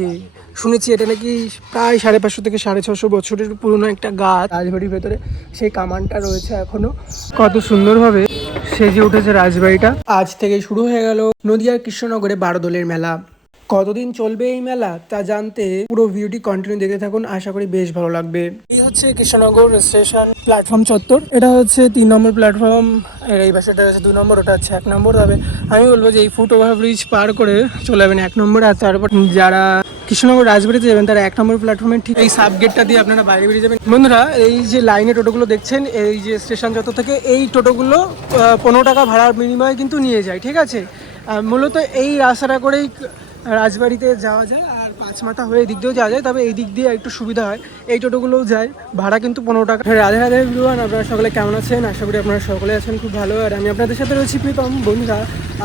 যে শুনেছি এটা নাকি প্রায় 550 থেকে 650 বছরের পুরনো একটা গাছ রাজবাড়ির ভেতরে সেই কামানটা রয়েছে এখনো। কত সুন্দরভাবে সেজে উঠেছে রাজবাড়িটা। আজ থেকে শুরু হয়ে গেল নদিয়ার কৃষ্ণনগরে বারোদলের মেলা। কতদিন চলবে এই মেলা তা জানতে পুরো ভিডিওটি কন্টিনিউ দেখতে থাকুন, আশা করি বেশ ভালো লাগবে। এই হচ্ছে কৃষ্ণনগর স্টেশন প্ল্যাটফর্ম চত্বর। এটা হচ্ছে 3 নম্বর প্ল্যাটফর্ম, এই পাশেটা হচ্ছে 2 নম্বর, ওটা হচ্ছে 1 নম্বর। তবে আমি বলবো যে এই ফুট ওভারব্রিজ পার করে চলে যাবেন 1 নম্বর, আর তারপর যারা কৃষ্ণনগর রাজবাড়িতে যাবেন তারা 1 নম্বর প্ল্যাটফর্মের ঠিক এই সাব গেটটা দিয়ে আপনারা বাইরে বেরিয়ে যাবেন। বন্ধুরা, এই যে লাইনে টোটোগুলো দেখছেন, এই যে স্টেশন যত থেকে এই টোটোগুলো 15 টাকা ভাড়ার বিনিময়ে কিন্তু নিয়ে যায়, ঠিক আছে। মূলত এই রাস্তাটা করেই রাজবাড়িতে যাওয়া যায়, আর 5 মাথা হয়ে এই দিক দিয়েও যাওয়া যায়। তবে এই দিক দিয়ে একটু সুবিধা হয়, এই টোটোগুলোও যায়, ভাড়া কিন্তু 15 টাকা। রাধে রাধে এভরিওয়ান, আপনারা সকলে কেমন আছেন? আশা করি আপনারা সকলে আছেন খুব ভালো। আর আমি আপনাদের সাথে রয়েছি প্রীতম। বন্ধুরা,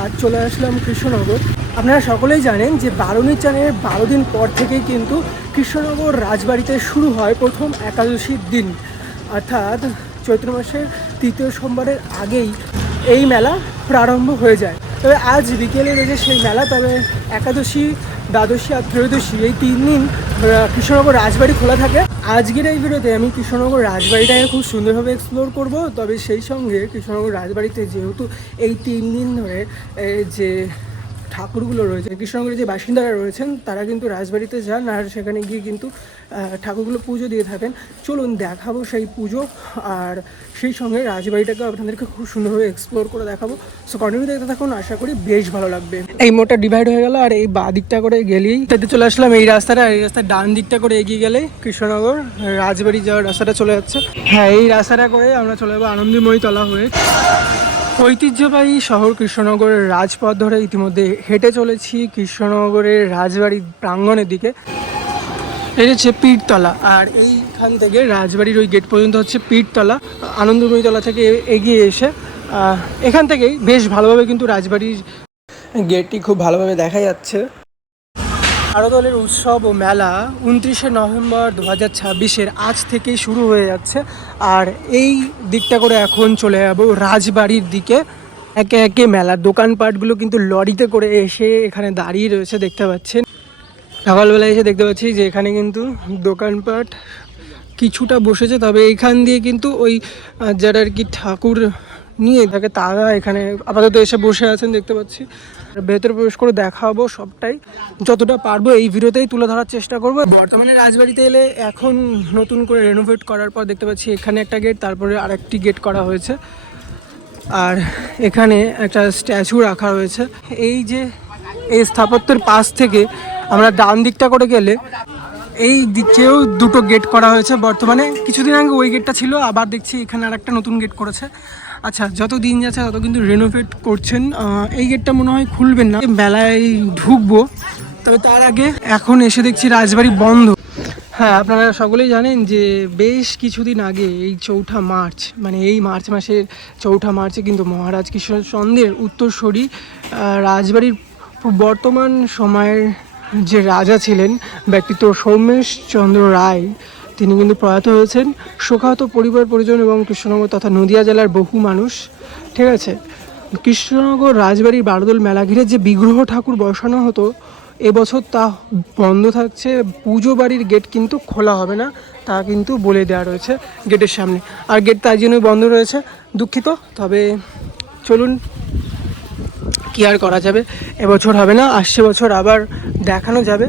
আজ চলে আসলাম কৃষ্ণনগর। আপনারা সকলেই জানেন যে 12 চানের 12 দিন পর থেকেই কিন্তু কৃষ্ণনগর রাজবাড়িতে শুরু হয় প্রথম একাদশীর দিন, অর্থাৎ চৈত্র মাসের 3য় সোমবারের আগেই এই মেলা প্রারম্ভ হয়ে যায়। তবে আজ বিকেলে রয়েছে সেই মেলা। তবে একাদশী, দ্বাদশী আর ত্রয়োদশী এই 3 দিন কৃষ্ণনগর রাজবাড়ি খোলা থাকে। আজকের এই ভিডিওতে আমি কৃষ্ণনগর রাজবাড়িটাকে খুব সুন্দরভাবে এক্সপ্লোর করব। তবে সেই সঙ্গে কৃষ্ণনগর রাজবাড়িতে যেহেতু এই 3 দিন ধরে যে ঠাকুরগুলো রয়েছে, কৃষ্ণনগরের যে বাসিন্দারা রয়েছেন তারা কিন্তু রাজবাড়িতে যান আর সেখানে গিয়ে কিন্তু ঠাকুরগুলো পুজো দিয়ে থাকেন। চলুন দেখাবো সেই পুজো, আর সেই সঙ্গে রাজবাড়িটাকে আপনাদেরকে খুব সুন্দরভাবে এক্সপ্লোর করে দেখাবো। সো কন্টিনিউ দেখতে থাকুন, আশা করি বেশ ভালো লাগবে। এই মোড়টা ডিভাইড হয়ে গেল, আর এই বাঁ দিকটা করে গেলেই তাতে চলে আসলাম এই রাস্তাটা। এই রাস্তার ডান দিকটা করে এগিয়ে গেলে কৃষ্ণনগর রাজবাড়ি যাওয়ার রাস্তাটা চলে যাচ্ছে। হ্যাঁ, এই রাস্তাটা করে আমরা চলে যাবো আনন্দময়ী তলা হয়ে। ঐতিহ্যবাহী শহর কৃষ্ণনগরের রাজপথ ধরে ইতিমধ্যে হেঁটে চলেছি কৃষ্ণনগরের রাজবাড়ির প্রাঙ্গণের দিকে। এই হচ্ছে পীরতলা, আর এইখান থেকে রাজবাড়ির ওই গেট পর্যন্ত হচ্ছে পীরতলা। আনন্দময়ী তলা থেকে এগিয়ে এসে এখান থেকেই বেশ ভালোভাবে কিন্তু রাজবাড়ির গেটটি খুব ভালোভাবে দেখা যাচ্ছে। বারোদলের উৎসব ও মেলা 29শে নভেম্বর 2026 আজ থেকেই শুরু হয়ে যাচ্ছে। আর এই দিকটা করে এখন চলে যাব রাজবাড়ির দিকে। একে একে মেলার দোকানপাটগুলো কিন্তু লরিতে করে এসে এখানে দাঁড়িয়ে রয়েছে, দেখতে পাচ্ছেন। সকালবেলায় এসে দেখতে পাচ্ছি যে এখানে কিন্তু দোকানপাট কিছুটা বসেছে। তবে এইখান দিয়ে কিন্তু ওই যারা আর কি ঠাকুর নিয়ে থাকে তারা এখানে আপাতত এসে বসে আছেন, দেখতে পাচ্ছি। ভেতরে প্রবেশ করে দেখাবো সবটাই, যতটা পারবো এই ভিডিওতেই তুলে ধরার চেষ্টা করবো। বর্তমানে রাজবাড়িতে এলে এখন নতুন করে রেনোভেট করার পর দেখতে পাচ্ছি এখানে একটা গেট, তারপরে আরেকটি গেট করা হয়েছে, আর এখানে একটা স্ট্যাচু রাখা রয়েছে। এই যে এই স্থাপত্যের পাশ থেকে আমরা ডান দিকটা করে গেলে এই দিকেও দুটো গেট করা হয়েছে বর্তমানে। কিছুদিন আগে ওই গেটটা ছিল, আবার দেখছি এখানে আর একটা নতুন গেট করেছে। আচ্ছা, যত দিন যাচ্ছে তত কিন্তু রেনোভেট করছেন। এই গেটটা মনে হয় খুলবেন না, মেলায় ঢুকবো। তবে তার আগে এখন এসে দেখছি রাজবাড়ি বন্ধ। হ্যাঁ, আপনারা সকলেই জানেন যে বেশ কিছুদিন আগে এই 4ঠা মার্চ, মানে এই মার্চ মাসের 4ঠা মার্চে কিন্তু মহারাজ কৃষ্ণচন্দ্রের উত্তরসূরি রাজবাড়ির বর্তমান সময়ের যে রাজা ছিলেন ব্যক্তিত্ব সৌমেশ চন্দ্র রায়, তিনি কিন্তু প্রয়াত হয়েছেন। শোকাহত পরিবার পরিজন এবং কৃষ্ণনগর তথা নদিয়া জেলার বহু মানুষ, ঠিক আছে। কৃষ্ণনগর রাজবাড়ির বারোদল মেলা ঘিরে যে বিগ্রহ ঠাকুর বসানো হতো, এবছর তা বন্ধ থাকছে। পুজো বাড়ির গেট কিন্তু খোলা হবে না, তা কিন্তু বলে দেওয়া রয়েছে গেটের সামনে। আর গেট তাই জন্যই বন্ধ রয়েছে, দুঃখিত। তবে চলুন, কি আর করা যাবে, এবছর হবে না, আসছে বছর আবার দেখানো যাবে।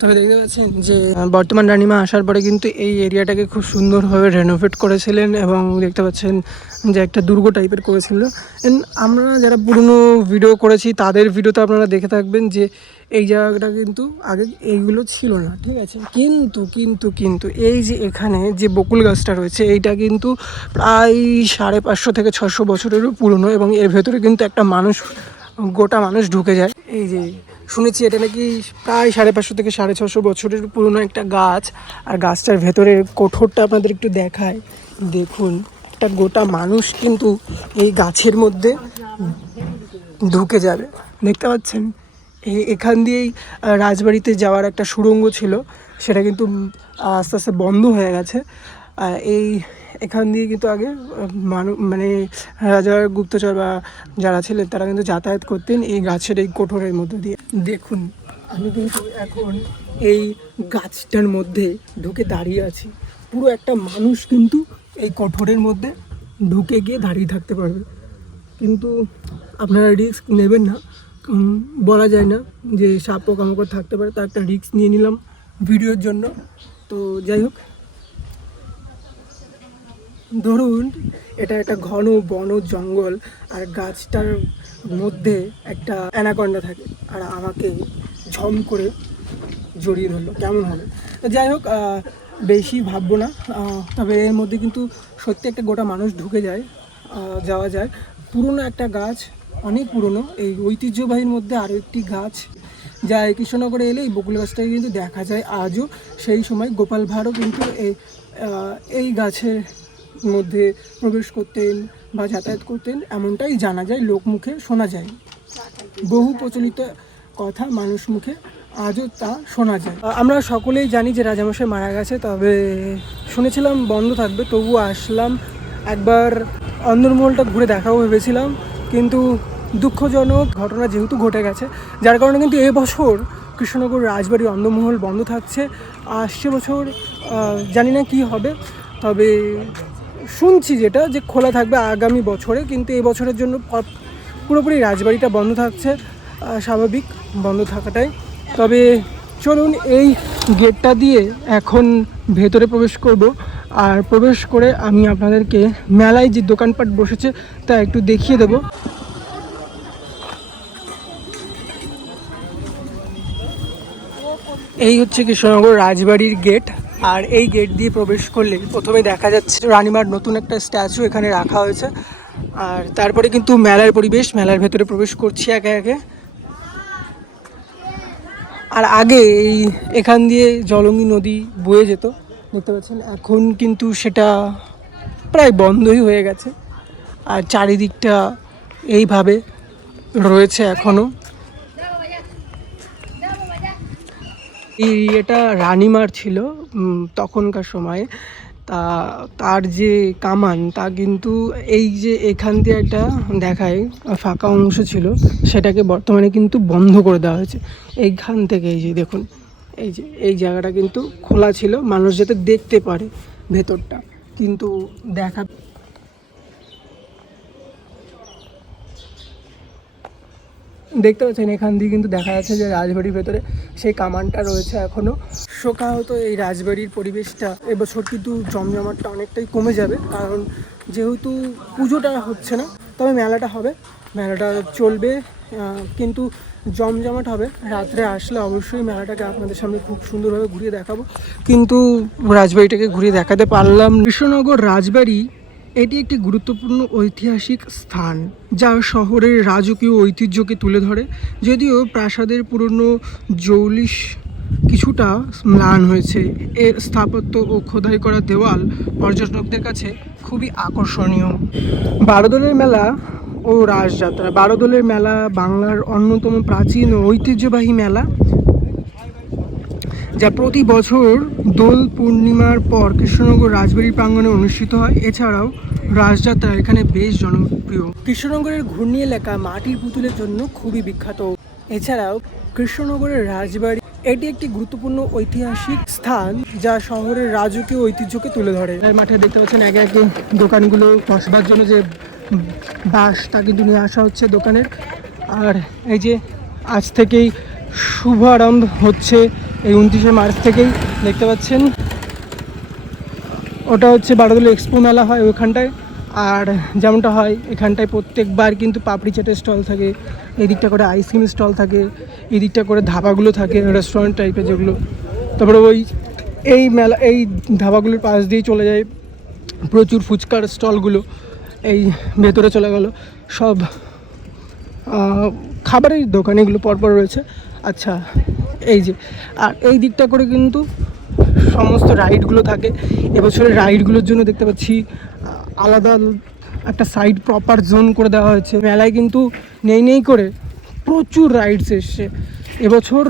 তবে দেখতে পাচ্ছেন যে বর্তমান রানিমা আসার পরে কিন্তু এই এরিয়াটাকে খুব সুন্দরভাবে রেনোভেট করেছিলেন, এবং দেখতে পাচ্ছেন যে একটা দুর্গ টাইপের করেছিল। আমরা যারা পুরনো ভিডিও করেছি তাদের ভিডিওতে আপনারা দেখে থাকবেন যে এই জায়গাটা কিন্তু আগে এইগুলো ছিল না, ঠিক আছে। কিন্তু কিন্তু কিন্তু এই যে এখানে যে বকুল গাছটা রয়েছে, এইটা কিন্তু প্রায় 550 থেকে 600 বছরেরও পুরনো, এবং এর ভেতরে কিন্তু একটা মানুষ, গোটা মানুষ ঢুকে যায়। এই যে শুনেছি এটা নাকি প্রায় 550 থেকে 650 বছরের পুরনো একটা গাছ, আর গাছটার ভেতরে কোঠরটা আপনাদের একটু দেখায়। দেখুন, একটা গোটা মানুষ কিন্তু এই গাছের মধ্যে ঢুকে যাবে, দেখতে পাচ্ছেন। এখান দিয়েই রাজবাড়িতে যাওয়ার একটা সুড়ঙ্গ ছিল, সেটা কিন্তু আস্তে আস্তে বন্ধ হয়ে গেছে। এখান দিয়ে কিন্তু আগে মানে রাজার গুপ্তচর বা যারা ছিলেন তারা কিন্তু যাতায়াত করতেন এই গাছের এই কোঠরের মধ্যে দিয়ে। দেখুন, আমি কিন্তু এখন এই গাছটার মধ্যে ঢুকে দাঁড়িয়ে আছি। পুরো একটা মানুষ কিন্তু এই কঠোরের মধ্যে ঢুকে গিয়ে দাঁড়িয়ে থাকতে পারবে, কিন্তু আপনারা রিস্ক নেবেন না, কারণ বলা যায় না যে সাপ পোকামাকড় থাকতে পারে, তার একটা রিস্ক নিয়ে নিলাম ভিডিওর জন্য। তো যাই হোক, ধরুন এটা একটা ঘন বন জঙ্গল, আর গাছটার মধ্যে একটা অ্যানাকন্ডা থাকে, আর আমাকে ঝম করে জড়িয়ে ধরলো, কেমন হবে? তো যাই হোক, বেশি ভাববো না। তবে এর মধ্যে কিন্তু সত্যি একটা গোটা মানুষ ঢুকে যায়, যাওয়া যায়। পুরনো একটা গাছ, অনেক পুরনো, এই ঐতিহ্যবাহীর মধ্যে আরও একটি গাছ, যা এই কৃষ্ণনগরে এলে এই বকুল গাছটাকে কিন্তু দেখা যায় আজও। সেই সময় গোপাল ভাঁড়ও কিন্তু এই গাছের মধ্যে প্রবেশ করতেন বা যাতায়াত করতেন, এমনটাই জানা যায়, লোকমুখে শোনা যায়। বহু প্রচলিত কথা মানুষ মুখে আজও তা শোনা যায়। আমরা সকলেই জানি যে রাজামশাই মারা গেছে, তবে শুনেছিলাম বন্ধ থাকবে, তবুও আসলাম একবার। অন্দরমহলটা ঘুরে দেখাও ভেবেছিলাম, কিন্তু দুঃখজনক ঘটনা যেহেতু ঘটে গেছে, যার কারণে কিন্তু এবছর কৃষ্ণনগর রাজবাড়ি অন্দরমহল বন্ধ থাকছে। আসছে বছর জানি না কি হবে, তবে শুনছি যেটা যে খোলা থাকবে আগামী বছরে, কিন্তু এই বছরের জন্য পুরোপুরি রাজবাড়িটা বন্ধ থাকছে, স্বাভাবিক বন্ধ থাকাটাই। তবে চলুন এই গেটটা দিয়ে এখন ভেতরে প্রবেশ করব, আর প্রবেশ করে আমি আপনাদেরকে মেলায় যে দোকানপাট বসেছে তা একটু দেখিয়ে দেব। এই হচ্ছে কৃষ্ণনগর রাজবাড়ির গেট, আর এই গেট দিয়ে প্রবেশ করলে প্রথমে দেখা যাচ্ছে রানীমার নতুন একটা স্ট্যাচু এখানে রাখা হয়েছে। আর তারপরে কিন্তু মেলার পরিবেশ, মেলার ভেতরে প্রবেশ করছি একে একে। আর আগে এখান দিয়ে জলঙ্গি নদী বয়ে যেত, দেখতে পাচ্ছেন, এখন কিন্তু সেটা প্রায় বন্ধই হয়ে গেছে। আর চারিদিকটা এইভাবে রয়েছে এখনও। এটা রানীমার ছিল তখনকার সময়ে, তার যে কামান তা কিন্তু এই যে এখান দিয়ে একটা দেখায় ফাঁকা অংশ ছিল, সেটাকে বর্তমানে কিন্তু বন্ধ করে দেওয়া হয়েছে। এইখান থেকে এই যে দেখুন, এই যে এই জায়গাটা কিন্তু খোলা ছিল, মানুষ যাতে দেখতে পারে ভেতরটা, কিন্তু দেখতে পাচ্ছেন এখান দিয়ে কিন্তু দেখা যাচ্ছে যে রাজবাড়ির ভেতরে সেই কামানটা রয়েছে এখনও। শোকাহত এই রাজবাড়ির পরিবেশটা এবছর কিন্তু জমজমাটটা অনেকটাই কমে যাবে, কারণ যেহেতু পুজোটা হচ্ছে না, তবে মেলাটা হবে, মেলাটা চলবে, কিন্তু জমজমাট হবে। রাত্রে আসলে অবশ্যই মেলাটাকে আপনাদের সামনে খুব সুন্দরভাবে ঘুরিয়ে দেখাবো, কিন্তু রাজবাড়িটাকে ঘুরিয়ে দেখাতে পারলাম। কৃষ্ণনগর রাজবাড়ি এটি একটি গুরুত্বপূর্ণ ঐতিহাসিক স্থান, যা শহরের রাজকীয় ঐতিহ্যকে তুলে ধরে। যদিও প্রাসাদের পুরনো জৌলিশ কিছুটা ম্লান হয়েছে, এর স্থাপত্য ও খোদাই করা দেওয়াল পর্যটকদের কাছে খুবই আকর্ষণীয়। বারোদলের মেলা ও রাসযাত্রা। বারোদলের মেলা বাংলার অন্যতম প্রাচীন ও ঐতিহ্যবাহী মেলা, যা প্রতি বছর দোল পূর্ণিমার পর কৃষ্ণনগর রাজবাড়ির প্রাঙ্গণে অনুষ্ঠিত হয়। এছাড়াও রাসযাত্রা এখানে বেশ জনপ্রিয়। কৃষ্ণনগরের ঘূর্ণি এলাকা মাটির পুতুলের জন্য খুবই বিখ্যাত। এছাড়াও কৃষ্ণনগরের রাজবাড়ি এটি একটি গুরুত্বপূর্ণ ঐতিহাসিক স্থান, যা শহরের রাজকীয় ঐতিহ্যকে তুলে ধরে। মাঠে দেখতে পাচ্ছেন একে একে দোকানগুলো বসবার জন্য যে বাঁশ তা কিন্তু নিয়ে আসা হচ্ছে দোকানের। আর এই যে আজ থেকেই শুভারম্ভ হচ্ছে, এই 29শে মার্চ থেকেই দেখতে পাচ্ছেন, ওটা হচ্ছে বারোদল এক্সপো মেলা হয় ওইখানটায়। আর যেমনটা হয় এখানটায় প্রত্যেকবার কিন্তু পাপড়ি চাটের স্টল থাকে, এই দিকটা করে আইসক্রিম স্টল থাকে, এই দিকটা করে ধাবাগুলো থাকে, রেস্টুরেন্ট টাইপের যেগুলো। তারপরে এই মেলা, এই ধাবাগুলোর পাশ দিয়ে চলে যায় প্রচুর ফুচকার স্টলগুলো, এই ভেতরে চলে গেল সব খাবারের দোকান, এগুলো পরপর রয়েছে। আচ্ছা, এই যে আর এই দিকটা করে কিন্তু সমস্ত রাইডগুলো থাকে। এবছরের রাইডগুলোর জন্য দেখতে পাচ্ছি আলাদা একটা সাইড প্রপার জোন করে দেওয়া হয়েছে। মেলায় কিন্তু নেই করে প্রচুর রাইডস এসছে এবছর,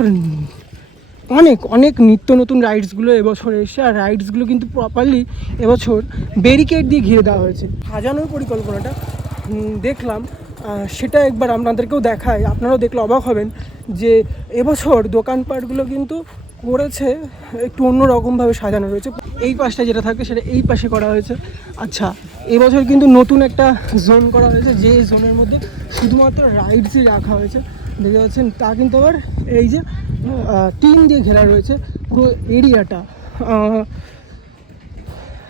অনেক অনেক নিত্য নতুন রাইডসগুলো এবছর এসছে। আর রাইডসগুলো কিন্তু প্রপারলি এবছর ব্যারিকেড দিয়ে ঘিরে দেওয়া হয়েছে। সাজানোর পরিকল্পনাটা দেখলাম, সেটা একবার আপনাদেরকেও দেখায়, আপনারাও দেখলে অবাক হবেন যে এবছর দোকানপাটগুলো কিন্তু করেছে একটু অন্য রকমভাবে সাজানো রয়েছে। এই পাশটা যেটা থাকে সেটা এই পাশে করা হয়েছে। আচ্ছা, এবছর কিন্তু নতুন একটা জোন করা হয়েছে, যে জোনের মধ্যে শুধুমাত্র রাইডসই রাখা হয়েছে, দেখতে পাচ্ছেন। তা কিন্তু আবার এই যে টিন দিয়ে ঘেরা রয়েছে পুরো এরিয়াটা।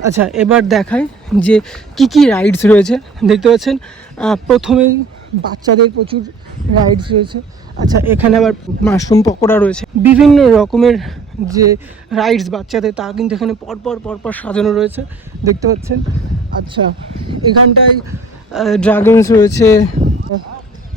আচ্ছা, এবার দেখাই যে কি কি রাইডস রয়েছে। দেখতে পাচ্ছেন প্রথমেই বাচ্চাদের প্রচুর রাইডস রয়েছে। আচ্ছা, এখানে আবার মাশরুম পকোড়া রয়েছে, বিভিন্ন রকমের যে রাইডস বাচ্চাদের তা কিন্তু এখানে পরপর সাজানো রয়েছে, দেখতে পাচ্ছেন। আচ্ছা, এখানটায় ড্রাগনস রয়েছে,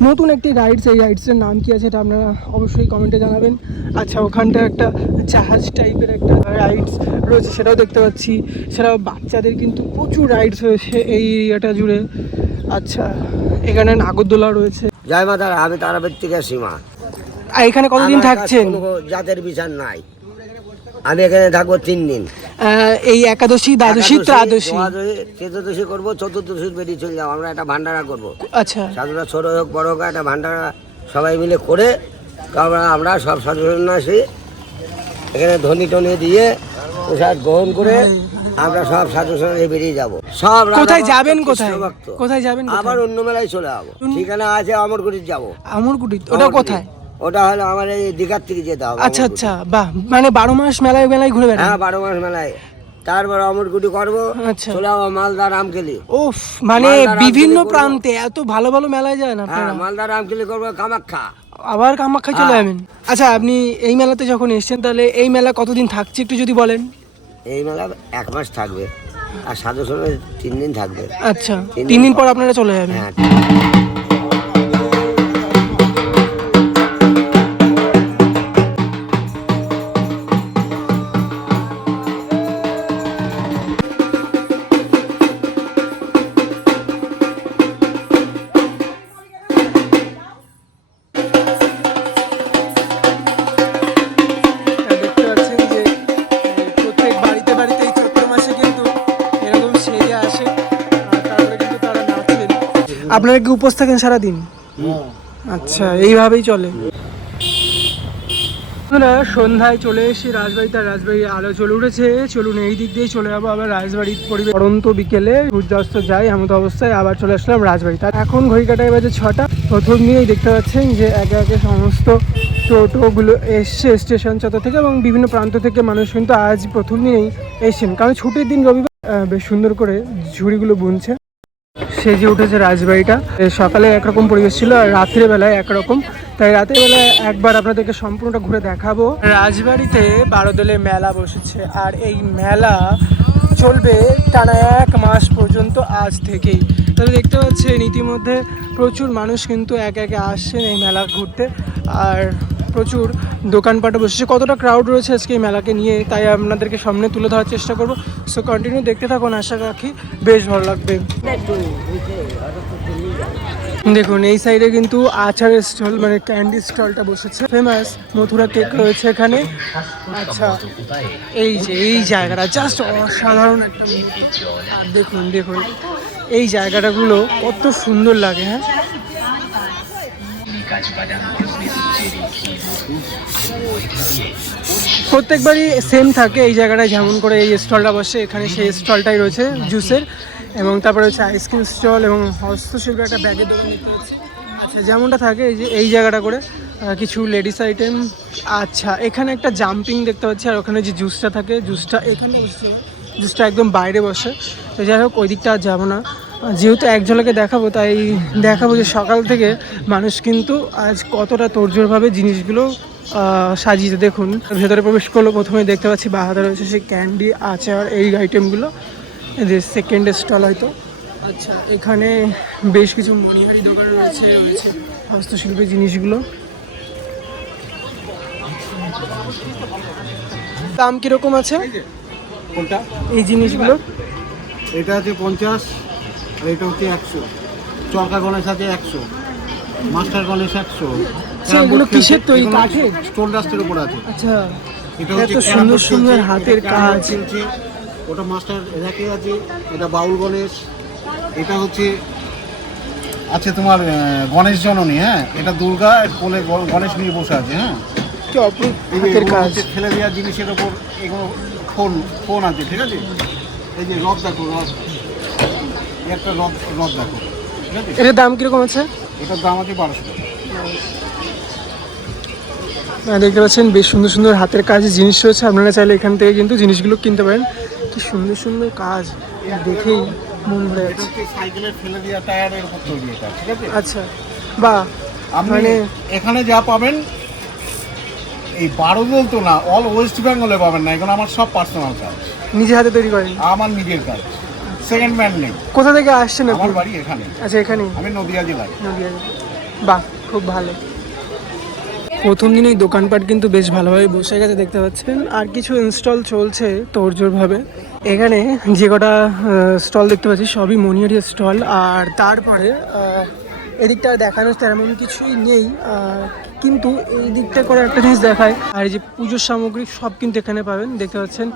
নতুন একটি রাইডস। এই রাইডসের নাম কি আছে এটা আপনারা অবশ্যই কমেন্টে জানাবেন। আচ্ছা, ওখানটা একটা জাহাজ টাইপের একটা রাইডস রয়েছে, সেটাও দেখতে পাচ্ছি। সেটাও বাচ্চাদের কিন্তু প্রচুর রাইডস রয়েছে এই এরিয়াটা জুড়ে। আচ্ছা, এখানে নাগরদোলা রয়েছে। জয় মা তারা, আমি তারাপীঠ থেকে সীমা। আর এখানে কতদিন থাকছেন? কোনো জাতের বিচার নাই, আমি এখানে থাকবো 3 দিন। এই একাদশী, দ্বাদশী, ত্রয়োদশী, চতুর্দশী করবো, চতুর্দশীর বেরিয়ে চলে যাবো। আমরা একটা ভান্ডারা করবো। আচ্ছা, সাধুরা ছোট হোক বড় হোক, একটা ভান্ডারা সবাই মিলে করে তারপর আমরা সব সাধু সন্ন্যাসী এখানে ধনী টনি দিয়ে প্রসাদ গ্রহণ করে আমরা সব সাধু সন্ন্যাসী বেরিয়ে যাবো। সব কোথায় যাবেন? কোথায় যাবেন? আবার অন্য মেলায় চলে যাবো। ঠিকানা আছে অমরকুটির যাবো। অমরকুটি, ওটা কোথায়? ওটা হলো আমার এই দীঘার থেকে যেতে হবে। আচ্ছা আচ্ছা, বাহ, মানে 12 মাস মেলায় ঘুরে বেড়ান? হ্যাঁ, 12 মাস মেলায়। তারপর অমরকুটি করবো, চলে যাবো মালদা রামকেলি। ওফ, মানে বিভিন্ন প্রান্তে এত ভালো ভালো মেলায় যায় না? হ্যাঁ, মালদা রামকেলি করবো, কামাখ্যা, আবার কামাখ্যা চলে যাবেন। আচ্ছা, আপনি এই মেলাতে যখন এসেছেন তাহলে এই মেলা কতদিন থাকছে একটু যদি বলেন? এই মেলা 1 মাস থাকবে, আর সাধু সন্ন্যাসী 3 দিন থাকবে। আচ্ছা, 3 দিন পর আপনারা চলে যাবেন। হ্যাঁ। দেখতে পাচ্ছেন যে প্রত্যেক বাড়িতে এই চৈত্র মাসে কিন্তু এরকম সেজে আসে, আর তারপরে কিন্তু তারা নাচেন। আপনারা কি উপোস থাকেন সারাদিন? আচ্ছা, এইভাবেই চলে। আমরা সন্ধ্যায় চলে এসেছি রাজবাড়িতে। রাজবাড়ির আলো চলে উঠেছে, চলুন এই দিক দিয়ে চলে যাবো আবার রাজবাড়ির পরিবেশ। পরন্ত বিকেলে সূর্যাস্ত যায় এমত অবস্থায় আবার চলে আসলাম রাজবাড়িতে। এখন ঘড়ি কাটায় বাজে 6টা। প্রথম দিনেই দেখতে পাচ্ছেন যে একে একে সমস্ত টোটোগুলো এসছে স্টেশন চত্বর থেকে এবং বিভিন্ন প্রান্ত থেকে মানুষ কিন্তু আজ প্রথম দিনেই এসছেন, কারণ ছুটির দিন রবিবার। বেশ সুন্দর করে ঝুড়িগুলো বুনছে, সেজে উঠেছে রাজবাড়িটা। সকালে একরকম পরিবেশ ছিল আর রাত্রেবেলায় একরকম, তাই রাতের বেলায় একবার আপনাদেরকে সম্পূর্ণটা ঘুরে দেখাবো। রাজবাড়িতে 12 দলের মেলা বসেছে, আর এই মেলা চলবে টানা 1 মাস পর্যন্ত আজ থেকেই। তাহলে দেখতে পাচ্ছেন ইতিমধ্যে প্রচুর মানুষ কিন্তু একে একে আসছেন এই মেলা ঘুরতে, আর প্রচুর দোকানপাটও বসেছে। কতটা ক্রাউড রয়েছে আজকে এই মেলাকে নিয়ে তাই আপনাদেরকে সামনে তুলে ধরার চেষ্টা করব। সো কন্টিনিউ দেখতে থাকুন, আশা রাখি বেশ ভালো লাগবে। দেখুন, এই সাইডে কিন্তু আচারের স্টল, মানে ক্যান্ডি স্টলটা বসেছে। ফেমাস মথুরা কেক রয়েছে এখানে। আচ্ছা, এই যে এই জায়গাটা জাস্ট অসাধারণ একটা। আর দেখুন এই জায়গাটাগুলো কত সুন্দর লাগে। হ্যাঁ, প্রত্যেকবারই সেম থাকে এই জায়গাটায়, যেমন করে এই স্টলটা বসে এখানে সেই স্টলটাই রয়েছে জুসের, এবং তারপরে হচ্ছে আইসক্রিম স্টল এবং হস্তশিল্পের একটা ব্যাগের দোকান দেখতে পাচ্ছি। আচ্ছা, যেমনটা থাকে এই যে এই জায়গাটা করে কিছু লেডিস আইটেম। আচ্ছা, এখানে একটা জাম্পিং দেখতে পাচ্ছি, আর ওখানে যে জুসটা থাকে জুসটা এখানে বসে, জুসটা একদম বাইরে বসে। তো যাই হোক, ওই দিকটা আর যাবো না, যেহেতু এক ঝলকে দেখাবো তাই দেখাবো যে সকাল থেকে মানুষ কিন্তু আজ কতটা তোড়জোড়ভাবে জিনিসগুলো সাজিয়ে। দেখুন, ভেতরে প্রবেশ করলো প্রথমে দেখতে পাচ্ছি বাহাদা রয়েছে সেই ক্যান্ডি, আচার, এই আইটেমগুলো। যে সেকেন্ড স্টল হয়তো। আচ্ছা, এখানে বেশ কিছু মণিহারি দোকান রয়েছে হস্তশিল্পের জিনিসগুলো। দাম কিরকম আছে কোনটা? এই জিনিসগুলো? এটা আছে 50, আর এটা হচ্ছে 100। চরকা গণেশ আছে 100, মাস্টার গণেশ 100। এগুলো কিসের তৈরি? কাঠের? স্টোন ডাস্টের উপর আছে। আচ্ছা, এটা এত সুন্দর সুন্দর হাতের কাজ চলছে। ওটা মাস্টার র্যাকে আছে। এটা বাউল গণেশ। এটা হচ্ছে আছে তোমার গণেশ জননী। হ্যাঁ, এটা দুর্গা কোলে গণেশ নিয়ে বসে আছে। হ্যাঁ, কি অপরূপ এই যে হাতের এগুলো কাজ। হচ্ছে ফেলে দেওয়া জিনিসের ওপর এগুলো ফোন আছে, ঠিক আছে? এই যে রড দেখো, রড, এই একটা রড দেখো, ঠিক আছে? এটার দাম কিরকম আছে? এটার দাম আছে 1200 টাকা। দেখতে পাচ্ছেন বেশ সুন্দর সুন্দর হাতের কাজের জিনিস রয়েছে, আপনারা চাইলে এখান থেকে কিন্তু জিনিসগুলো কিনতে পারেন। কি সুন্দর সুন্দর কাজ, দেখেই মন ভরে এটা যাচ্ছে। হচ্ছে সাইকেলের ফেলে দেওয়া টায়ারের উপর তৈরি এটা, ঠিক আছে? আচ্ছা, বাহ, আপনি মানে এখানে যা পাবেন এই বারোদল তো না, অল ওয়েস্ট বেঙ্গলে পাবেন না। এগুলো আমার সব পার্সোনাল কাজ, নিজে হাতে তৈরি করেন? আমার নিজের কাজ, সেকেন্ড ম্যান নেই। কোথা থেকে আসছেন আপনি? আমার বাড়ি এখানে। আচ্ছা, এখানেই? আমি নদিয়া জেলায়। নদিয়া। বাহ, খুব ভালো। প্রথম দিনেই দোকানপাট কিন্তু বেশ ভালোভাবে বসে গেছে দেখতে পাচ্ছেন, আর কিছু ইনস্টল চলছে তোড়জোড়ভাবে। এখানে যে কটা স্টল দেখতে পাচ্ছি সবই মনিহারির স্টল, আর তারপরে এদিকটা দেখানোর তেমন কিছুই নেই, কিন্তু এই দিকটা করে একটা জিনিস দেখায়, আর এই যে পুজোর সামগ্রী সব কিন্তু এখানে পাবেন দেখতে পাচ্ছেন।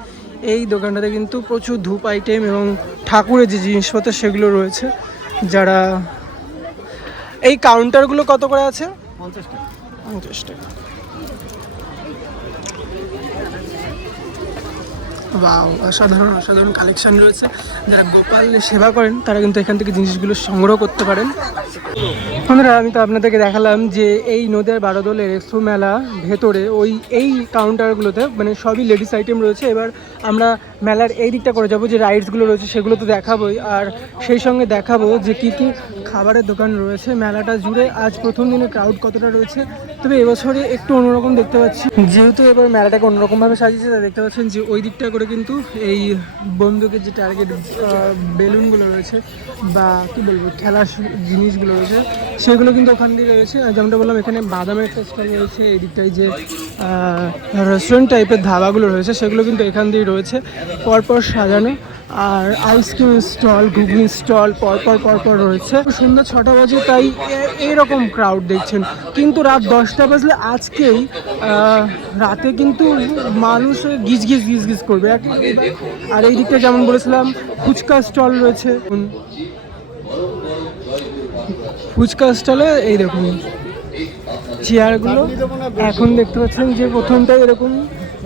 এই দোকানটাতে কিন্তু প্রচুর ধূপ আইটেম এবং ঠাকুরের যে জিনিসপত্র সেগুলো রয়েছে। যারা এই কাউন্টারগুলো কত করে আছে? 50 টাকা। 50 টাকা। বাহ, অসাধারণ অসাধারণ কালেকশন রয়েছে। যারা গোপালের সেবা করেন তারা কিন্তু এখান থেকে জিনিসগুলো সংগ্রহ করতে পারেন। বন্ধুরা, আমি তো আপনাদেরকে দেখালাম যে এই নদিয়ার বারোদলের এক্সপো মেলা ভেতরে এই কাউন্টারগুলোতে মানে সবই লেডিস আইটেম রয়েছে। এবার আমরা মেলার এই দিকটা করে যাবো, যে রাইডসগুলো রয়েছে সেগুলো তো দেখাবোই, আর সেই সঙ্গে দেখাবো যে কী কী খাবারের দোকান রয়েছে মেলাটা জুড়ে। আজ প্রথম দিনে ক্রাউড কতটা রয়েছে, তবে এবছরে একটু অন্যরকম দেখতে পাচ্ছি, যেহেতু এবার মেলাটাকে অন্যরকমভাবে সাজিয়েছে। তা দেখতে পাচ্ছেন যে ওই দিকটা করে কিন্তু এই বন্দুকের যে টার্গেট বেলুনগুলো রয়েছে বা কী বলবো খেলার জিনিসগুলো রয়েছে সেগুলো কিন্তু ওখান দিয়ে রয়েছে। আর যেমনটা বললাম, এখানে বাদামের একটা স্টল রয়েছে, এই দিকটায় যে রেস্টুরেন্ট টাইপের ধাবাগুলো রয়েছে সেগুলো কিন্তু এখান দিয়েই রয়েছে পরপর সাজানো। আর আইসক্রিম স্টল, ঘুগনি স্টল পরপর রয়েছে। সন্ধ্যা 6টা বাজে, তাই এইরকম ক্রাউড দেখছেন। কিন্তু রাত 10টা বাজলে আজকেই রাতে কিন্তু মানুষ গিজ গিজ করবে। আর এই দিকটা যেমন বলেছিলাম ফুচকা স্টল রয়েছে, ফুচকা স্টলে এই দেখুন চেয়ারগুলো এখন দেখতে পাচ্ছেন যে প্রথমটাই এরকম,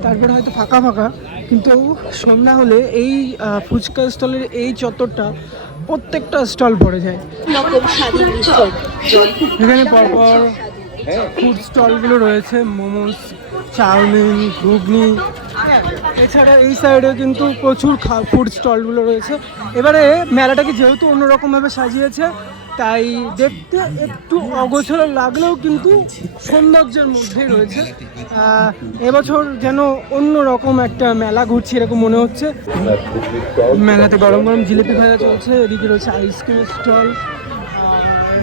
তারপরে হয়তো ফাঁকা ফাঁকা, কিন্তু সন্ধ্যা হলে এই ফুচকা স্টলের এই চত্বরটা প্রত্যেকটা স্টল ভরে যায়। এখানে পরপর ফুড স্টলগুলো রয়েছে, মোমোস, চাউমিন, ঘুগনি। এছাড়া এই সাইডে কিন্তু প্রচুর ফুড স্টলগুলো রয়েছে। এবারে মেলাটাকে যেহেতু অন্যরকমভাবে সাজিয়েছে, তাই দেখতে একটু অগোছালো লাগলেও কিন্তু সৌন্দর্যের মধ্যেই রয়েছে। এবছর যেন অন্যরকম একটা মেলা ঘুরছে এরকম মনে হচ্ছে। মেলাতে গরম গরম জিলিপি ভাজা চলছে, এদিকে রয়েছে আইসক্রিম স্টল, আর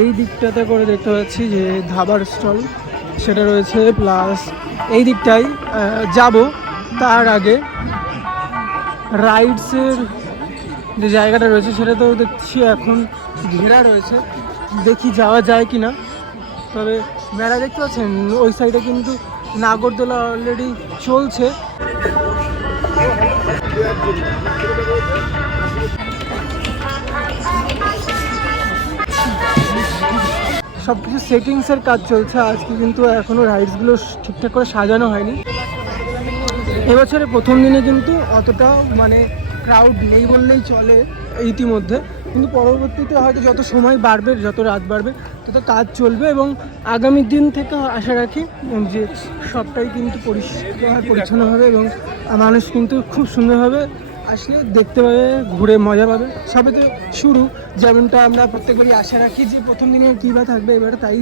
এই দিকটাতে করে দেখতে পাচ্ছি যে ধাবার স্টল সেটা রয়েছে। প্লাস এই দিকটায় যাব, তার আগে রাইডসের যে জায়গাটা রয়েছে সেটা তো দেখছি এখন ঘেরা রয়েছে, দেখি যাওয়া যায় কি না। তবে মেলা দেখতে পাচ্ছেন ওই সাইডে কিন্তু নাগরদোলা অলরেডি চলছে। সব কিছু সেটিংসের কাজ চলছে আজকে, কিন্তু এখনও রাইডসগুলো ঠিকঠাক করে সাজানো হয়নি। এবছরে প্রথম দিনে কিন্তু অতটা মানে ক্রাউড নেই বললেই চলে ইতিমধ্যে, কিন্তু পরবর্তীতে হয়তো যত সময় বাড়বে, যত রাত বাড়বে, তত কাজ চলবে। এবং আগামী দিন থেকে আশা রাখি যে সবটাই কিন্তু পরিষ্কার পরিচ্ছন্ন হবে এবং মানুষ কিন্তু খুব সুন্দরভাবে আসলে দেখতে পাবে, ঘুরে মজা পাবে। সবে তো শুরু, যেমনটা আমরা প্রত্যেকবারই আশা রাখি যে প্রথম দিনে কী বা থাকবে, এবারে তাই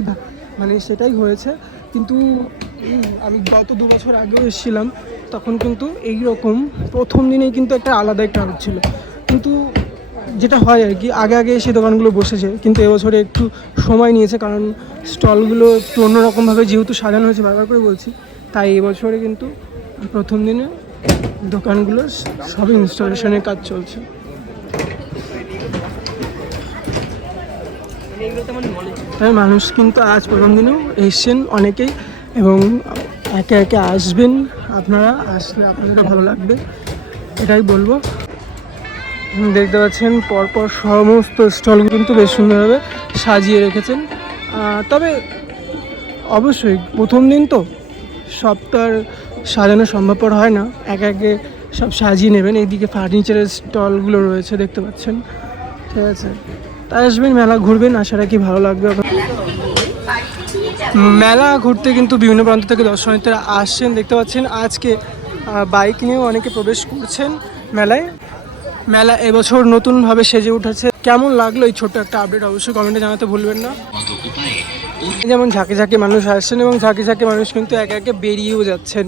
মানে সেটাই হয়েছে। কিন্তু আমি গত 2 বছর আগেও এসেছিলাম, তখন কিন্তু এই রকম প্রথম দিনেই কিন্তু একটা আলাদাই ক্রাউড ছিল। কিন্তু যেটা হয় আর কি, আগে এসে দোকানগুলো বসেছে, কিন্তু এবছরে একটু সময় নিয়েছে, কারণ স্টলগুলো একটু অন্যরকমভাবে যেহেতু সাজানো হয়েছে, বারবার করে বলছি, তাই এবছরে কিন্তু প্রথম দিনে দোকানগুলোর সব ইনস্টলেশনের কাজ চলছে। তাই মানুষ কিন্তু আজ প্রথম দিনেও এসছেন অনেকেই, এবং একে একে আসবেন। আপনারা আসলে আপনাদেরও ভালো লাগবে, এটাই বলবো। দেখতে পাচ্ছেন পরপর সমস্ত স্টল কিন্তু বেশ সুন্দরভাবে সাজিয়ে রেখেছেন। তবে অবশ্যই প্রথম দিন তো সবটা আর সাজানো সম্ভবপর হয় না, একে একে সব সাজিয়ে নেবেন। এইদিকে ফার্নিচারের স্টলগুলো রয়েছে দেখতে পাচ্ছেন, ঠিক আছে। তাই আসবেন, মেলা ঘুরবেন, আশা রাখি ভালো লাগবে। মেলা ঘুরতে কিন্তু বিভিন্ন প্রান্ত থেকে দর্শনার্থীরা আসছেন দেখতে পাচ্ছেন। আজকে বাইক নিয়েও অনেকে প্রবেশ করছেন মেলায়। মেলা এবছর নতুনভাবে সেজে উঠেছে। কেমন লাগলো এই ছোট্ট একটা আপডেট অবশ্যই কমেন্টে জানাতে ভুলবেন না। যেমন ঝাঁকে ঝাঁকে মানুষ আসছেন এবং ঝাঁকে ঝাঁকে মানুষ কিন্তু একে একে বেরিয়েও যাচ্ছেন।